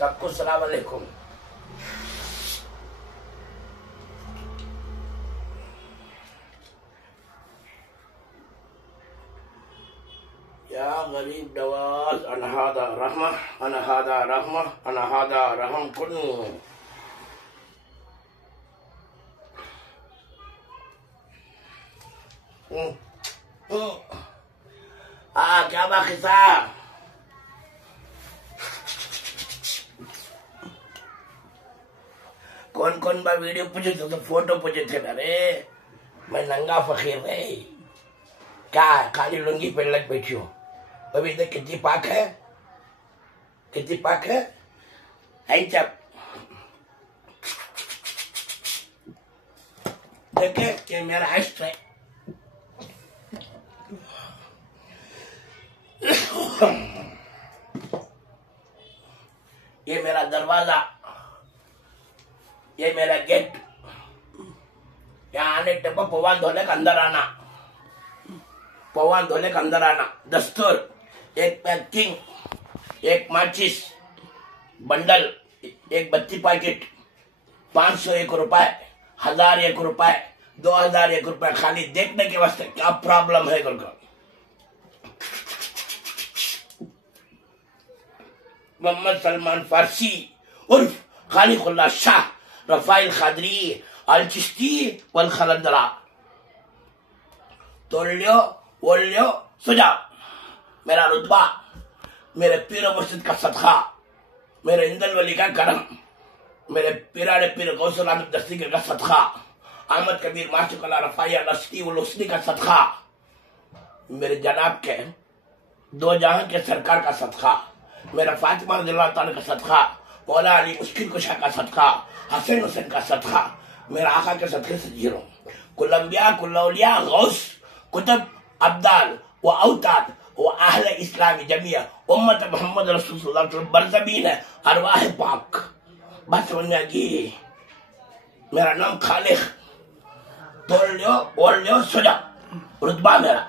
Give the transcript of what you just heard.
سب کو السلام علیکم. یا غریب نواز انہادا رحمہ انہادا رحمہ انہادا رحم کن. کیا باقی تھا؟ کون با ویڈیو پوچھے تھے تو فوٹو پوچھے تھے نا رے. میں ننگا فقیر رہے. کیا ہے خالی لنگی پہن لگ بیٹھی ہوں. ابھی دیکھ کتنی پاک ہے, کتنی پاک ہے. چپ دیکھے یہ میرا عشق ہے. یہ میرا دروازہ, یہ میرا گیٹ. یہاں آنے ٹپا پوان دھونے کا اندر آنا, پوان دھونے کا اندر آنا. دستور, ایک پیکنگ, ایک ماچس بنڈل, ایک بتی پیکٹ, 501 روپے, 1001 روپے, 2001 روپے, خالی دیکھنے کے واسطے کیا پرابلم ہے. محمد سلمان فارسی عرف خالق اللہ شاہ رفائل خادری الچشتی والخلندرہ. توڑ لیو بول لیو سجا. میرا رتبہ, میرے پیر و مرشد کا صدقہ, میرے اندل ولی کا کرم, میرے پیراڑے پیر غوث العالم دستی کا صدقہ, احمد کبیر معشوق اللہ رفائی الاستی والاسنی کا صدقہ, میرے جناب کے دو جہاں کے سرکار کا صدقہ, میرا فاطمہ رضی اللہ تعالیٰ کا صدقہ, مولا علی مشکل کشا کا صدقہ, حسین حسین کا صدقہ, میرا آقا کے صدقے سے جی رہا ہوں. کل انبیاء, کل اولیاء, غوث, کتب, ابدال و اوتاد و اہل اسلامی جمعیہ امت محمد رسول اللہ صلی اللہ علیہ وسلم برزمین ہے ارواح پاک. بات سمجھ میں آگی. میرا نام خالق. توڑ لیو بول لیو سجا. رتبہ میرا